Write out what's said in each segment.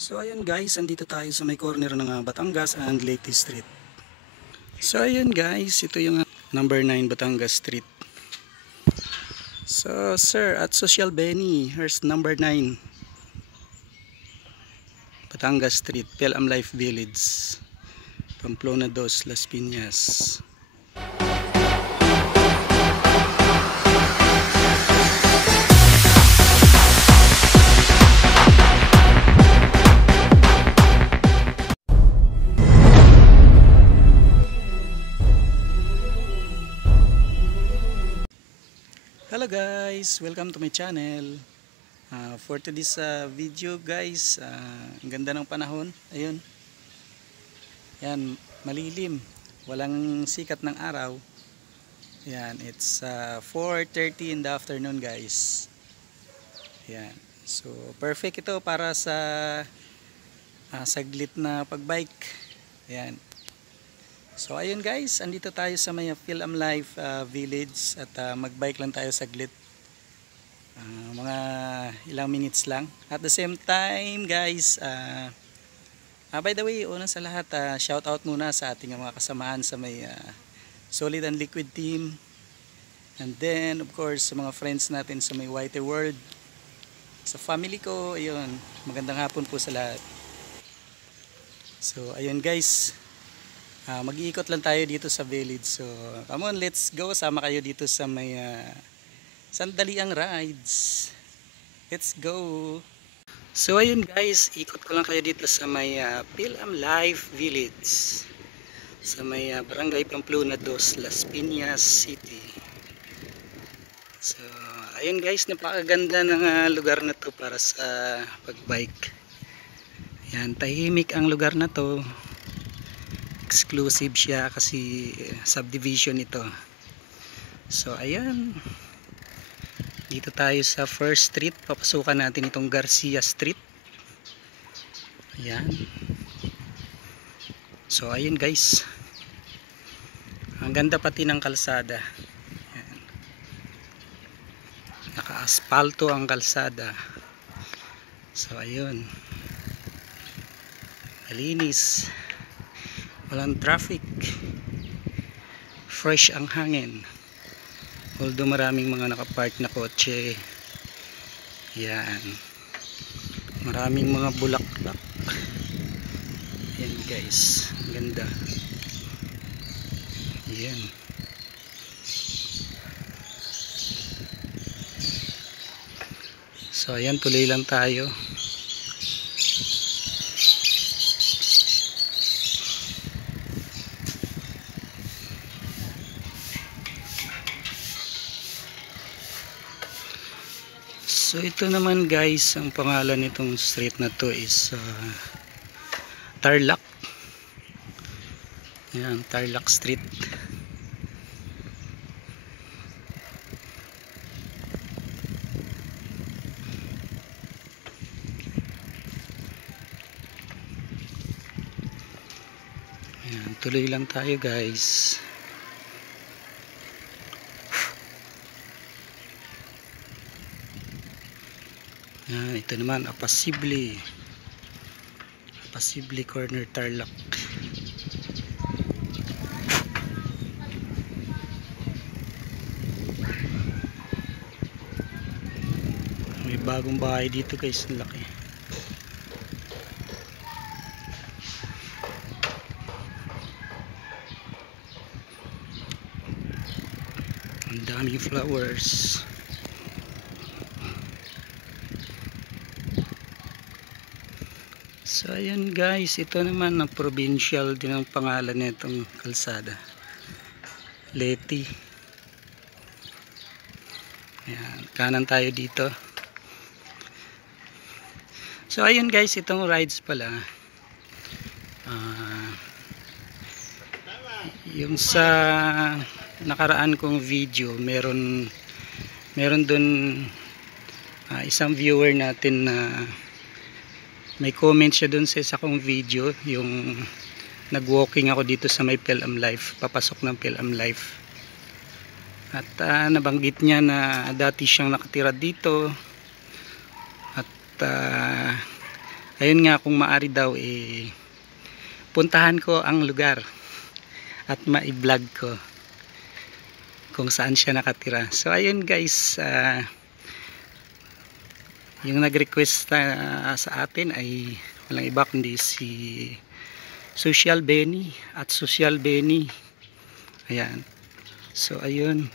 So ayun guys, andito tayo sa may corner ng Batangas and Leyte Street. So ayun guys, ito yung number 9 Batangas Street. So sir, at Social Benny, here's number 9 Batangas Street, Pelam Life Village, Pamplona 2, Las Piñas. Hello guys, welcome to my channel. For today's video guys, ang ganda ng panahon. Ayun, yan, malilim, walang sikat ng araw. Yan, it's 4:30 in the afternoon guys. Yan, so perfect ito para sa saglit na pagbike. Yan. So ayun guys, andito tayo sa may Pelam Life Village at magbike lang tayo saglit. Mga ilang minutes lang. At the same time guys, by the way, una sa lahat, shout out muna sa ating mga kasamahan sa may Solid and Liquid team. And then of course sa mga friends natin sa may White World. Sa family ko, ayun, magandang hapon po sa lahat. So ayun guys, mag-iikot lang tayo dito sa village. So come on, let's go. Sama kayo dito sa may sandaliang rides. Let's go. So ayun guys, ikot ko lang kayo dito sa may Pelam Life Village, sa may Barangay Pamplona 2, Las Piñas City. So ayun guys, napakaganda ng lugar na to para sa pagbike. Yan, tahimik ang lugar na to. Exclusive siya kasi subdivision ito. So ayan, dito tayo sa first street. Papasukan natin itong Garcia Street. Ayan. So ayun guys, ang ganda pati ng kalsada. Ayan. Naka-aspalto ang kalsada. So ayun, malinis, walang traffic, fresh ang hangin, although maraming mga nakapark na kotse. Yan, maraming mga bulaklak. Yan guys, ang ganda. Yan, so ayan, tuloy lang tayo. So ito naman guys, ang pangalan nitong street na to is Tarlac. Yan, Tarlac Street. Yan, tuloy lang tayo guys. Yan, ito naman Apasible Corner, Tarlac. May bagong bahay dito guys, ang laki. Ang daming flowers. So ayan guys, ito naman ang provincial din ang pangalan nitong kalsada, Leyte. Ayan, kanan tayo dito. So ayun guys, itong rides pala, yung sa nakaraan kong video, meron dun isang viewer natin na may comment siya dun sa isa kong video, yung nag-walking ako dito sa may Pelam Life, papasok ng Pelam Life. At nabanggit niya na dati siyang nakatira dito. At Ayun nga, kung maari daw puntahan ko ang lugar at ma-vlog ko kung saan siya nakatira. So ayun guys, yung nag-request sa atin ay walang iba kundi si Social Benny at Social Benny. Ayan. So ayun,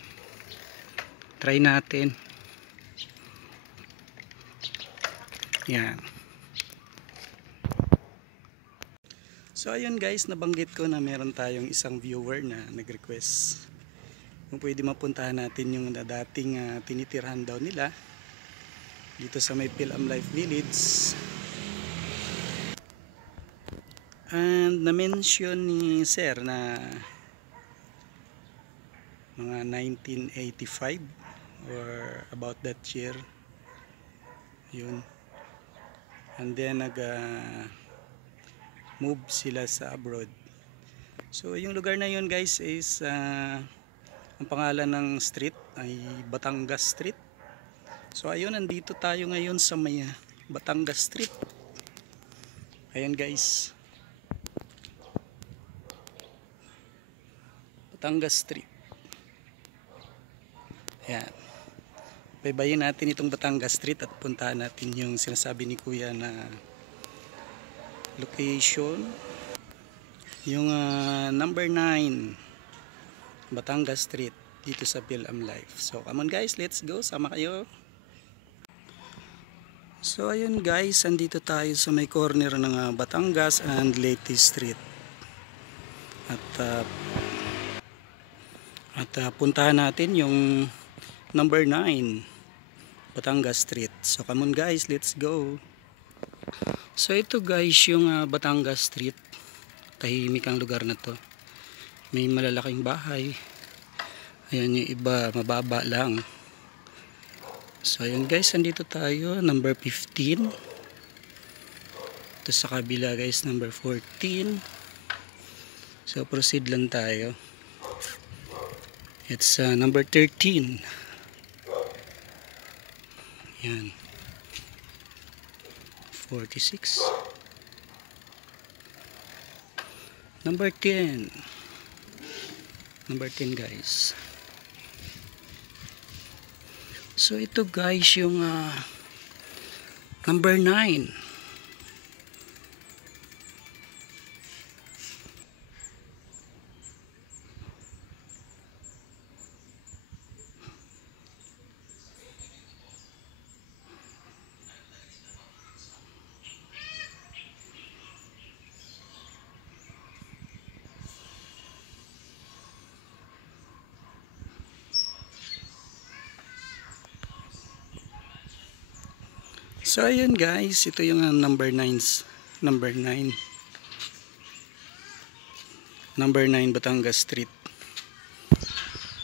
try natin. Ayan. So ayun guys, nabanggit ko na meron tayong isang viewer na nag-request kung pwede mapuntahan natin yung dating tinitirhan daw nila dito sa may Philam Life Village. And na-mention ni Sir na mga 1985 or about that year yun. And then move sila sa abroad. So yung lugar na yun guys is ang pangalan ng street ay Batangas Street. So ayun, nandito tayo ngayon sa may Batangas Street. Ayan guys, Batangas Street. Ayan, baybayin natin itong Batangas Street at puntahan natin yung sinasabi ni Kuya na location, yung number 9 Batangas Street dito sa Philam Life. So come on guys, let's go, sama kayo. So ayun guys, andito tayo sa may corner ng Batangas and Leyte Street. At puntahan natin yung number 9 Batangas Street. So come on guys, let's go. So ito guys yung Batangas Street. Tahimik ang lugar na to. May malalaking bahay. Ayan, yung iba mababa lang. So ayun guys, andito tayo, number 15. Ito sa kabila guys, number 14. So proceed lang tayo. It's number 13. Ayan, 46. Number 10. Number 10 guys. So ito guys yung number 9. So ayun guys, ito yung number 9 Batangas Street.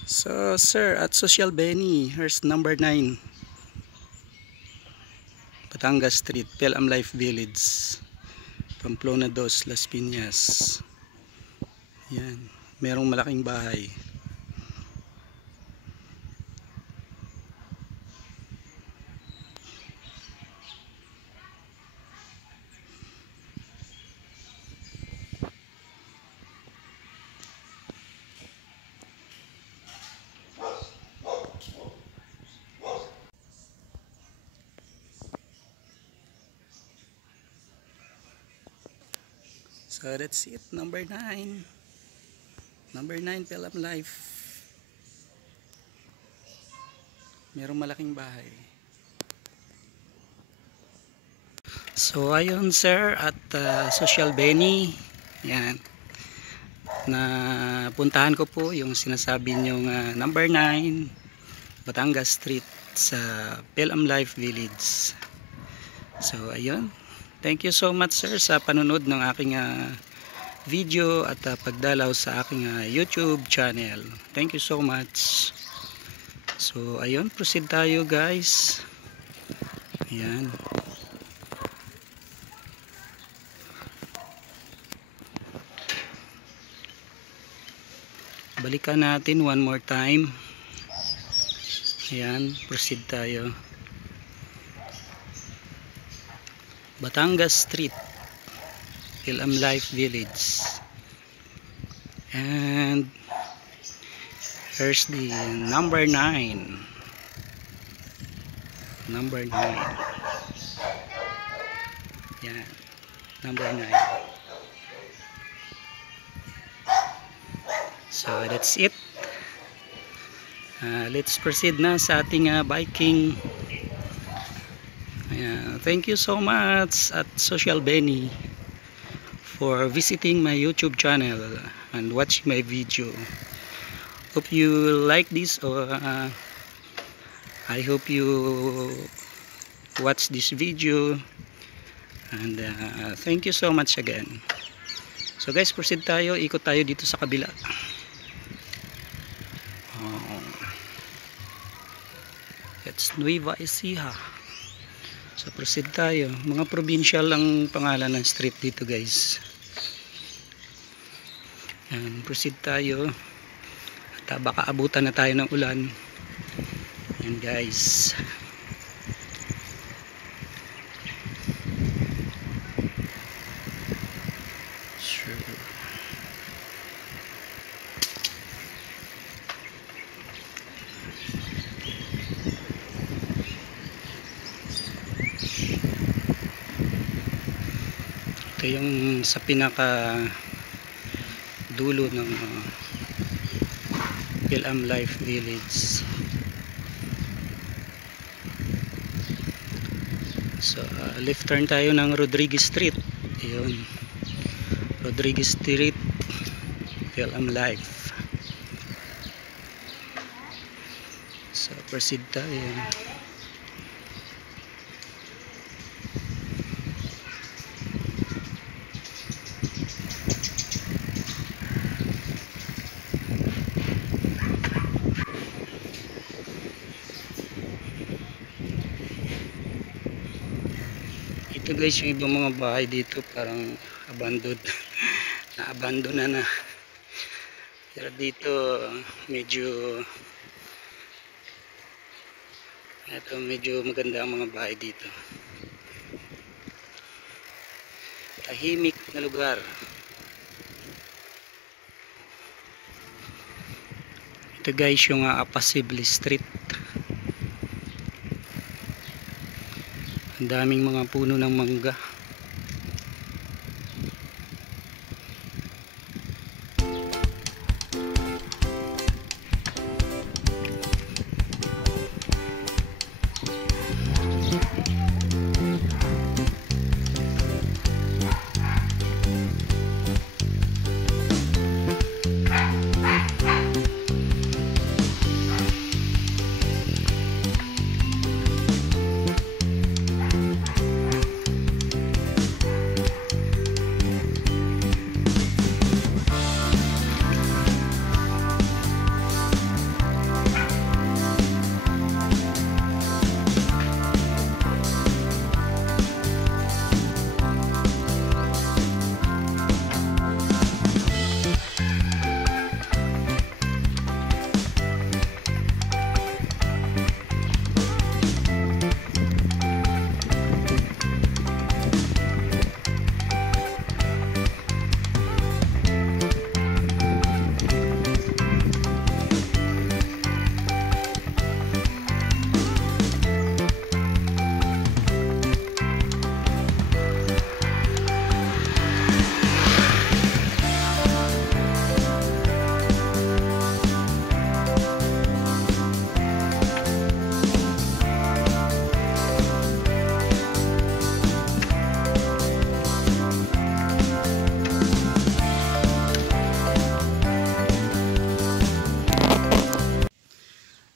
So sir, at Social Benny, here's number 9 Batangas Street, Philam Life Village, Pamplona 2, Las Piñas. Yan, merong malaking bahay. So that's it, number 9. Number 9 Philam Life. Merong malaking bahay. So ayun sir, at Social Benny. Yan. Na puntahan ko po yung sinasabi nyong number 9 Batangas Street sa Philam Life Village. So ayun. Thank you so much sir sa panunod ng aking video at pagdalaw sa aking YouTube channel. Thank you so much. So ayun, proceed tayo guys. Ayan. Balikan natin one more time. Ayan, proceed tayo. Batangas Street, Philam Life Village. And here's the number 9. Number 9. Yan, number 9. So that's it. Let's proceed na sa ating biking. Thank you so much at Social Benny for visiting my YouTube channel and watching my video. Hope you like this, or I hope you watch this video, and thank you so much again. So guys, proceed tayo, ikot tayo dito sa kabila. It's Nueva Ecija. So proceed tayo. Mga provincial lang pangalan ng street dito guys. Yan, proceed tayo. At baka abutan na tayo ng ulan. Yan guys. Sure. Ito yung sa pinaka dulo ng Philam Life Village. So left turn tayo ng Rodriguez Street. Ayun, Rodriguez Street, Philam Life. So proceed tayo. Ito guys, yung ibang mga bahay dito parang abandoned. Na-abandon na. Pero dito medyo maganda ang mga bahay dito. Tahimik na lugar. Ito guys yung Apacible Street. Ang daming mga puno ng mangga.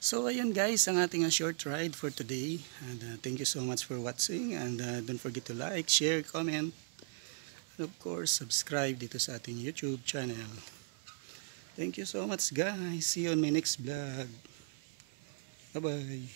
So ayun guys, ang ating short ride for today, and thank you so much for watching, and don't forget to like, share, comment, and of course subscribe dito sa ating YouTube channel. Thank you so much guys, see you on my next vlog. Bye bye.